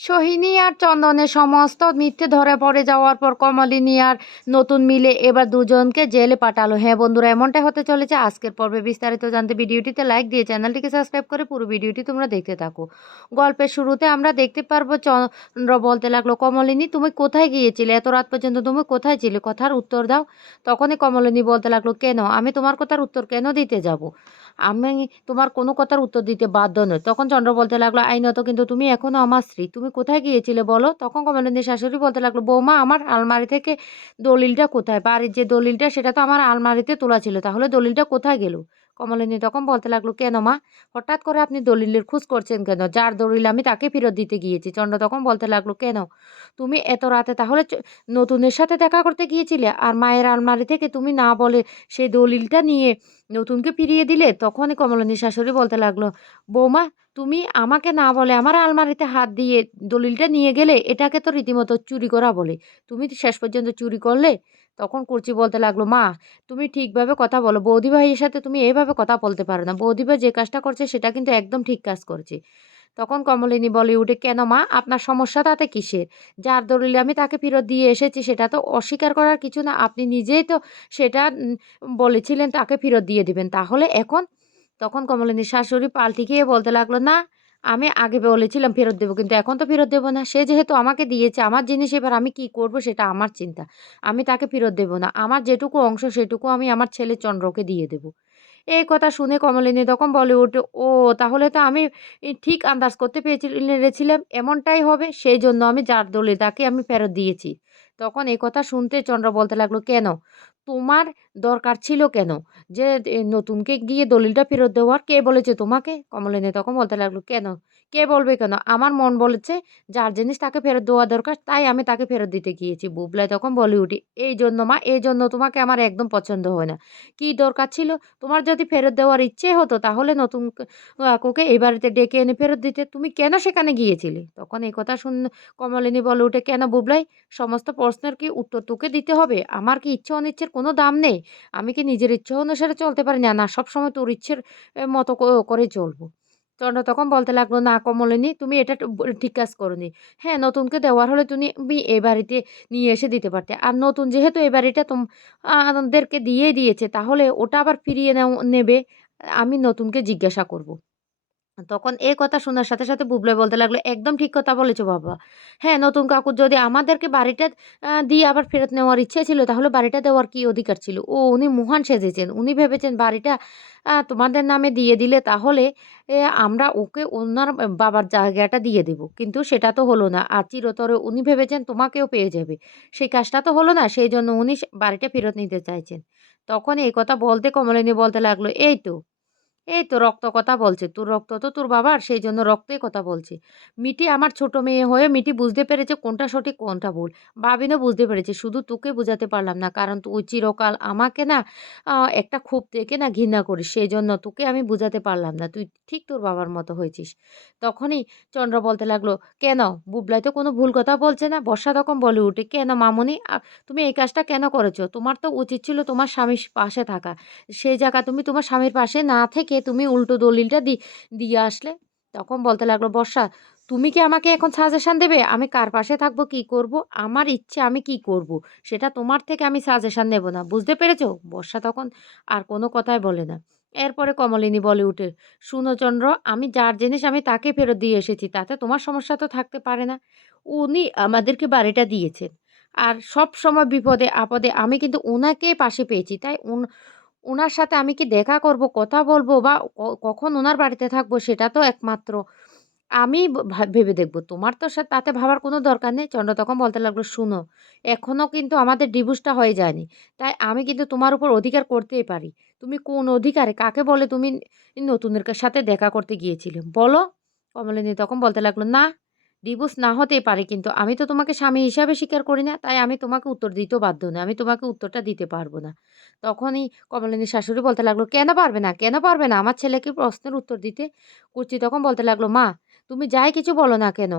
সোহিনী আর চন্দনের সমস্ত মিথ্যে ধরে পড়ে যাওয়ার পর কমলিনী আর নতুন মিলে এবার দুজনকে জেলে পাঠালো। হ্যাঁ বন্ধুরা, এমনটাই হতে চলেছে। আজকের পর্বে বিস্তারিত জানতে ভিডিওটিতে লাইক দিয়ে চ্যানেলটিকে সাবস্ক্রাইব করে পুরো ভিডিওটি তোমরা দেখতে থাকো। গল্পের শুরুতে আমরা দেখতে পারব, চন্দ্র বলতে লাগল, কমলিনী, তুমি কোথায় গিয়েছিলে? এত রাত পর্যন্ত তুমি কোথায় ছিলে? কথার উত্তর দাও। তখনই কমলিনী বলতে লাগল, কেন? আমি তোমার কথার উত্তর কেন দিতে যাব? আমি তোমার কোনো কথার উত্তর দিতে বাধ্য নয় তখন চন্দ্র বলতে লাগল আইনত কিন্তু তুমি এখনও আমার স্ত্রী। তুমি কোথায় গিয়েছিলে বলো? তখন কমলেন্দ্রের শাশুড়ি বলতে লাগল, বৌমা, আমার আলমারি থেকে দলিলটা কোথায়? বাড়ির যে দলিলটা, সেটা তো আমার আলমারিতে তোলা ছিল। তাহলে দলিলটা কোথায় গেল? কমলিনী তখন বলতে লাগল, কেন মা? হঠাৎ করে আপনি দলিলের খোঁজ করছেন কেন? যার দলিল আমি তাকে ফেরত দিতে গিয়েছি। চন্দ্র তখন বলতে লাগল, কেন? তুমি এত রাতে তাহলে নতুনের সাথে দেখা করতে গিয়েছিলে আর মায়ের আলমারি থেকে তুমি না বলে সেই দলিলটা নিয়ে নতুনকে ফিরিয়ে দিলে? তখনই কমলিনী শাশুড়ি বলতে লাগল, বৌমা তুমি আমাকে না বলে আমার আলমারিতে হাত দিয়ে দলিলটা নিয়ে গেলে এটাকে তো রীতিমতো চুরি করা বলে। তুমি শেষ পর্যন্ত চুরি করলে? তখন কুর্চি বলতে লাগল, মা, তুমি ঠিকভাবে কথা বলো। বৌদি ভাইয়ের সাথে তুমি এইভাবে কথা বলতে পারো না। বৌদি ভাই যে কাজটা করছে সেটা কিন্তু একদম ঠিক কাজ করছে। তখন কমলিনী বলে উঠে কেন মা? আপনার সমস্যা তাতে কিসের? যার দলিল আমি তাকে ফেরত দিয়ে এসেছি সেটা তো অস্বীকার করার কিছু না। আপনি নিজেই তো সেটা বলেছিলেন তাকে ফেরত দিয়ে দিবেন। তাহলে এখন তখন কমলিনীর শাশুড়ি পাল্টি খেয়ে বলতে লাগল, না, আমি আগে বলেছিলাম ফেরত দেবো, কিন্তু এখন তো ফেরত দেবো না। সে যেহেতু আমাকে দিয়েছে, আমার জিনিস এবার আমি কি করব সেটা আমার চিন্তা। আমি তাকে ফেরত দেবো না। আমার যেটুকু অংশ, সেটুকু আমি আমার ছেলে চন্দ্রকে দিয়ে দেবো। এই কথা শুনে কমলিনী তখন বলে ওঠে ও, তাহলে তো আমি ঠিক আন্দাজ করতে পেরেছিলাম এমনটাই হবে। সেই জন্য আমি যার দলে তাকে আমি ফেরত দিয়েছি। তখন এই কথা শুনতে চন্দ্র বলতে লাগল, কেন? তোমার দরকার ছিল কেন? যে নতুনকে গিয়ে দলিলটা ফেরত দেওয়ার কে বলেছে তোমাকে? কমলিনী তখন বলতে লাগল, কেন? কে বলবে কেন? আমার মন বলেছে যার জিনিস তাকে ফেরত দেওয়া দরকার, তাই আমি তাকে ফেরত দিতে গিয়েছি। বুবলাই তখন বলে উঠি, এই জন্য মা, এই জন্য তোমাকে আমার একদম পছন্দ হয় না। কি দরকার ছিল? তোমার যদি ফেরত দেওয়ার ইচ্ছে হতো তাহলে নতুন কাকুকে এই বাড়িতে ডেকে এনে ফেরত দিতে। তুমি কেন সেখানে গিয়েছিলে? তখন এই কথা শুন, কমলিনী বলে উঠে, কেন বুবলাই? সমস্ত প্রশ্নের কি উত্তর তোকে দিতে হবে? আমার কি ইচ্ছে অনিচ্ছের কোনো দাম নেই? আমি কি নিজের ইচ্ছে অনুসারে চলতে পারি? না না, সবসময় তোর ইচ্ছের মতো করে চলবো। চন্দ্র তখন বলতে লাগল, না কমলিনী তুমি এটা ঠিক কাজ করনি। হ্যাঁ নতুনকে দেওয়ার হলে তুমি এ এই বাড়িতে নিয়ে এসে দিতে পারতে। আর নতুন যেহেতু এই বাড়িটা তোম, আমাদেরকে দিয়ে দিয়েছে, তাহলে ওটা আবার ফিরিয়ে নেবে। আমি নতুনকে জিজ্ঞাসা করব। তখন এই কথা শোনার সাথে সাথে বুবলাই বলতে লাগল, একদম ঠিক কথা বলেছ বাবা। হ্যাঁ নতুন কাকুর যদি আমাদেরকে বাড়িটা দিয়ে আবার ফেরত নেওয়ার ইচ্ছে ছিল, তাহলে বাড়িটা দেওয়ার কি অধিকার ছিল? ও, উনি মহান সেজেছেন। উনি ভেবেছেন বাড়িটা তোমাদের নামে দিয়ে দিলে তাহলে আমরা ওকে ওনার বাবার জায়গাটা দিয়ে দেব। কিন্তু সেটা তো হলো না। আর চিরতরে উনি ভেবেছেন তোমাকেও পেয়ে যাবে। সেই কাজটা তো হলো না সেই জন্য উনি বাড়িটা ফেরত নিতে চাইছেন। তখন এই কথা বলতে কমলিনী বলতে লাগল, এই তো এই তো রক্ত কথা বলছে। তোর রক্ত তো তোর বাবার, সেই জন্য রক্তেই কথা বলছে। মিটি আমার ছোট মেয়ে হয়ে মিটি বুঝতে পেরেছে কোনটা সঠিক, কোনটা ভুল। বাবিনও বুঝতে পেরেছে, শুধু তোকে বোঝাতে পারলাম না, কারণ তুই চিরকাল আমাকে না একটা ক্ষোভ থেকে না ঘৃণা করিস, সেই জন্য তোকে আমি বোঝাতে পারলাম না। তুই ঠিক তোর বাবার মতো হয়েছিস। তখনই চন্দ্র বলতে লাগল, কেন? বুবলাই তো কোনো ভুল কথা বলছে না, বর্ষা তখন বলে উঠে, কেন মামুনি তুমি এই কাজটা কেন করেছ? তোমার তো উচিত ছিল তোমার স্বামীর পাশে থাকা। সেই জায়গা তুমি তোমার স্বামীর পাশে না থেকে তুমি উল্টো দলিলটা দি, দিয়ে আসলে। তখন বলতে লাগল, বর্ষা, তুমি কি আমাকে এখন সাজেশান দেবে? আমি কার পাশে থাকব, কি করব? আমার ইচ্ছে, আমি কি করব? সেটা তোমার থেকে আমি সাজেশান নেব না। বুঝতে পেরেছ? বর্ষা তখন আর কোনো কথাই বলে না। এরপরে কমলিনী বলে উঠে শুনো চন্দ্র, আমি যার জিনিস আমি তাকে ফেরত দিয়ে এসেছি, তাতে তোমার সমস্যা তো থাকতে পারে না। উনি আমাদেরকে বাড়িটা দিয়েছেন। আর সব সময় বিপদে, আপদে আমি কিন্তু ওনাকে পাশে পেয়েছি। তাই উনার সাথে আমি কি দেখা করব, কথা বলব বা কখন ওনার বাড়িতে থাকব সেটা তো একমাত্র আমি ভেবে দেখব। তোমার তো তাতে ভাবার কোনো দরকার নেই। চন্দ্র তখন বলতে লাগল, "শুনো, এখনও কিন্তু আমাদের ডিভোর্সটা হয়ে যায়নি। তাই আমি কিন্তু তোমার উপর অধিকার করতেই পারি। তুমি কোন অধিকারে কাকে বলে তুমি নতুনের সাথে দেখা করতে গিয়েছিলে? বলো?" কমলিনী তখন বলতে লাগল, "না, ডিভোর্স না হতেই পারে কিন্তু আমি তো তোমাকে স্বামী হিসাবে স্বীকার করি না। তাই আমি তোমাকে উত্তর দিতেও বাধ্য নই। আমি তোমাকে উত্তরটা দিতে পারব না।" তখনই কমলিনীর শাশুড়ি বলতে লাগল, "কেন পারবে না? কেন পারবে না? আমার ছেলেকে প্রশ্নের উত্তর দিতে?" কুচি তখন বলতে লাগল, "মা, তুমি যাই কিছু বলো না কেন,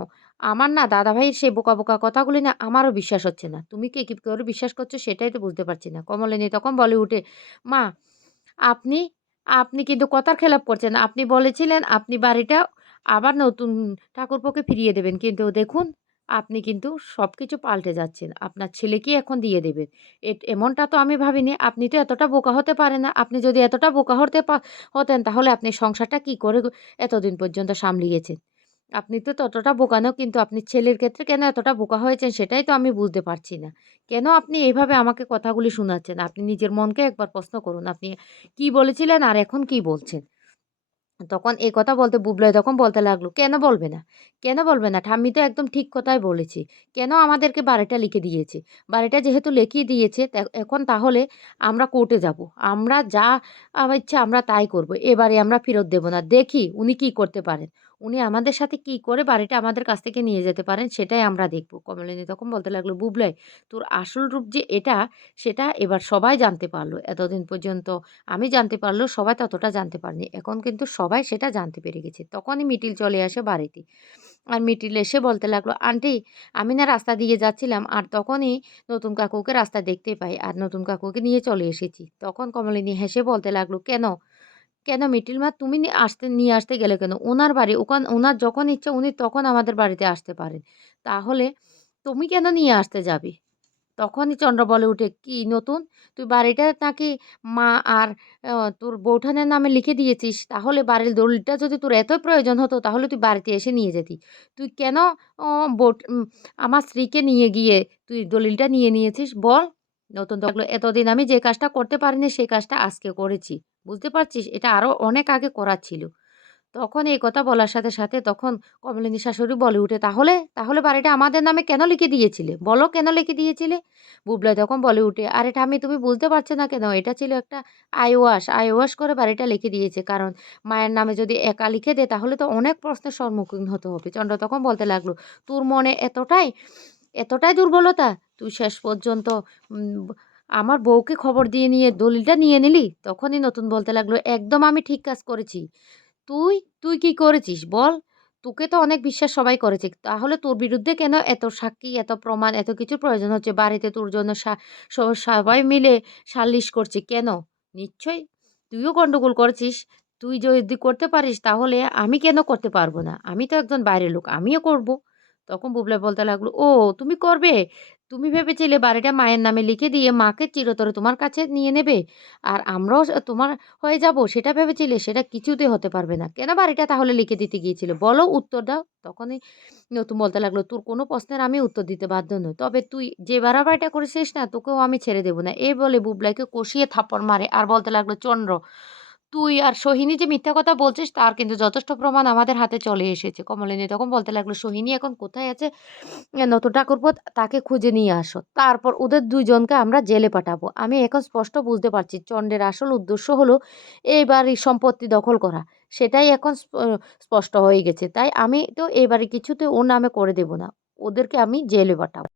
আমার না দাদাভাইয়ের সেই বোকা, বোকা কথাগুলি না আমারও বিশ্বাস হচ্ছে না। তুমি কে কি করে বিশ্বাস করছ সেটাই তো বুঝতে পারছি না।" কমলিনী তখন বলে উঠে, "মা, আপনি আপনি কিন্তু কথার খেলাপ করছেন। আপনি বলেছিলেন আপনি বাড়িটা আবার নতুন ঠাকুরপোকে ফিরিয়ে দেবেন। কিন্তু দেখুন, আপনি কিন্তু সব কিছু পাল্টে যাচ্ছেন। আপনার ছেলেকেই এখন দিয়ে দেবেন। এমনটা তো আমি ভাবিনি। আপনি তো এতটা বোকা হতে পারেন না। আপনি যদি এতটা বোকা হতে হতেন তাহলে আপনি সংসারটা কী করে এতদিন পর্যন্ত সামলিয়েছেন? আপনি তো ততটা বোকা নও কিন্তু আপনি ছেলের ক্ষেত্রে কেন এতটা বোকা হয়েছেন সেটাই তো আমি বুঝতে পারছি না। কেন আপনি এইভাবে আমাকে কথাগুলি শোনাচ্ছেন? আপনি নিজের মনকে একবার প্রশ্ন করুন। আপনি কি বলেছিলেন আর এখন কি বলছেন? তখন এই কথা বলতে বুবলাই তখন বলতে লাগল, কেন বলবে না? কেন বলবে না? ঠাম্মি তো একদম ঠিক কথাই বলেছি। কেন আমাদেরকে বাড়িটা লিখে দিয়েছে? বাড়িটা যেহেতু লিখিয়ে দিয়েছে এখন তাহলে আমরা কোর্টে যাব। আমরা যা ইচ্ছা আমরা তাই করব। এবারে আমরা ফেরত দেব না। দেখি উনি কি করতে পারেন। উনি আমাদের সাথে কি করে বাড়িটা আমাদের কাছ থেকে নিয়ে যেতে পারেন, সেটাই আমরা দেখব। কমলিনী তখন বলতে লাগল বুবলাই তোর আসল রূপ যে এটা, সেটা এবার সবাই জানতে পারল। এতদিন পর্যন্ত আমি জানতে পারল সবাই ততটা জানতে পারেনি। এখন কিন্তু সবাই সেটা জানতে পেরে গেছে। তখনই মিটিল চলে আসে বাড়িতে। আর মিটিল এসে বলতে লাগল, আন্টি, আমি না রাস্তা দিয়ে যাচ্ছিলাম আর তখনই নতুন কাকুকে রাস্তা দেখতে পাই আর নতুন কাকুকে নিয়ে চলে এসেছি। তখন কমলিনী হেসে বলতে লাগল, কেন? কেন মিটিল মা, তুমি আসতে, নিয়ে আসতে গেলে কেন? ওনার বাড়ি, ওখান, ওনার যখন ইচ্ছা উনি তখন আমাদের বাড়িতে আসতে পারেন। তাহলে তুমি কেন নিয়ে আসতে যাবে? তখনই চন্দ্র বলে উঠে, কি নতুন? তুই বাড়িটা নাকি মা আর তোর বৌঠানের নামে লিখে দিয়েছিস? তাহলে বাড়ির দলিলটা যদি তোর এতই প্রয়োজন হতো, তাহলে তুই বাড়িতে এসে নিয়ে যেতি। তুই কেন বৌঠ আমার স্ত্রীকে নিয়ে গিয়ে তুই দলিলটা নিয়ে নিয়েছিস? বল। নতুন থাকল এতদিন আমি যে কাজটা করতে পারিনি সেই কাজটা আজকে করেছি। বুঝতে পারছিস? এটা আরও অনেক আগে করার ছিল। তখন এই কথা বলার সাথে সাথে তখন কমলিনী শাশুড়ি বলে উঠে, তাহলে তাহলে বাড়িটা আমাদের নামে কেন লিখে দিয়েছিলে? বলো কেন লিখে দিয়েছিলে? বুবলাই তখন বলে উঠে, আর এটা আমি, তুমি বুঝতে পারছ না কেন? এটা ছিল একটা আইওয়াস আইওয়াস করে বাড়িটা লিখে দিয়েছে। কারণ মায়ের নামে যদি একা লিখে দেয় তাহলে তো অনেক প্রশ্নের সম্মুখীন হতে হবে। চন্দ্র তখন বলতে লাগল, তোর মনে এতটাই এতটাই দুর্বলতা? তুই শেষ পর্যন্ত আমার বউকে খবর দিয়ে নিয়ে, দলিলটা নিয়ে নিলি? তখনই নতুন বলতে লাগল, একদম আমি ঠিক কাজ করেছি। তুই তুই কি করেছিস বল? তোকে তো অনেক বিশ্বাস সবাই করেছে। তাহলে তোর বিরুদ্ধে কেন এত সাক্ষী, এত প্রমাণ, এত কিছু প্রয়োজন হচ্ছে? বাড়িতে তোর জন্য সবাই মিলে সালিশ করছে কেন? নিশ্চয়ই তুইও গণ্ডগোল করেছিস। তুই যদি করতে পারিস তাহলে আমি কেন করতে পারব না? আমি তো একজন বাইরের লোক, আমিও করব। তখন বুবলা বলতে লাগল, ও, তুমি করবে? তুমি ভেবেছিলে বাড়িটা মায়ের নামে লিখে দিয়ে মাকে চিরতরে তোমার কাছে নিয়ে নেবে? আর আমরাও তোমার হয়ে যাব, সেটা ভেবেছিলে? সেটা কিছুতে হতে পারবে না। কেন বাড়িটা তাহলে লিখে দিতে গিয়েছিলে? বলো উত্তর দাও। তখনই নতুন বলতে লাগল, তোর কোনো প্রশ্নের আমি উত্তর দিতে বাধ্য নই। তবে তুই যে বাড়াবাড়িটা করেছিস না, তোকেও আমি ছেড়ে দেবো না। এই বলে বুবলাইকে কষিয়ে থাপ্পড় মারে। আর বলতে লাগল, চন্দ্র তুই আর সোহিনী যে মিথ্যা কথা বলছিস, তার কিন্তু যথেষ্ট প্রমাণ আমাদের হাতে চলে এসেছে। কমলিনী তখন বলতে লাগল, সোহিনী এখন কোথায় আছে? নতুন ঠাকুরপো, তাকে খুঁজে নিয়ে আসো। তারপর ওদের দুইজনকে আমরা জেলে পাঠাবো। আমি এখন স্পষ্ট বুঝতে পারছি চন্ডের আসল উদ্দেশ্য হলো এই বাড়ির সম্পত্তি দখল করা। সেটাই এখন স্পষ্ট হয়ে গেছে। তাই আমি তো এই বাড়ি কিছুতে ওর নামে করে দেব না। ওদেরকে আমি জেলে পাঠাবো।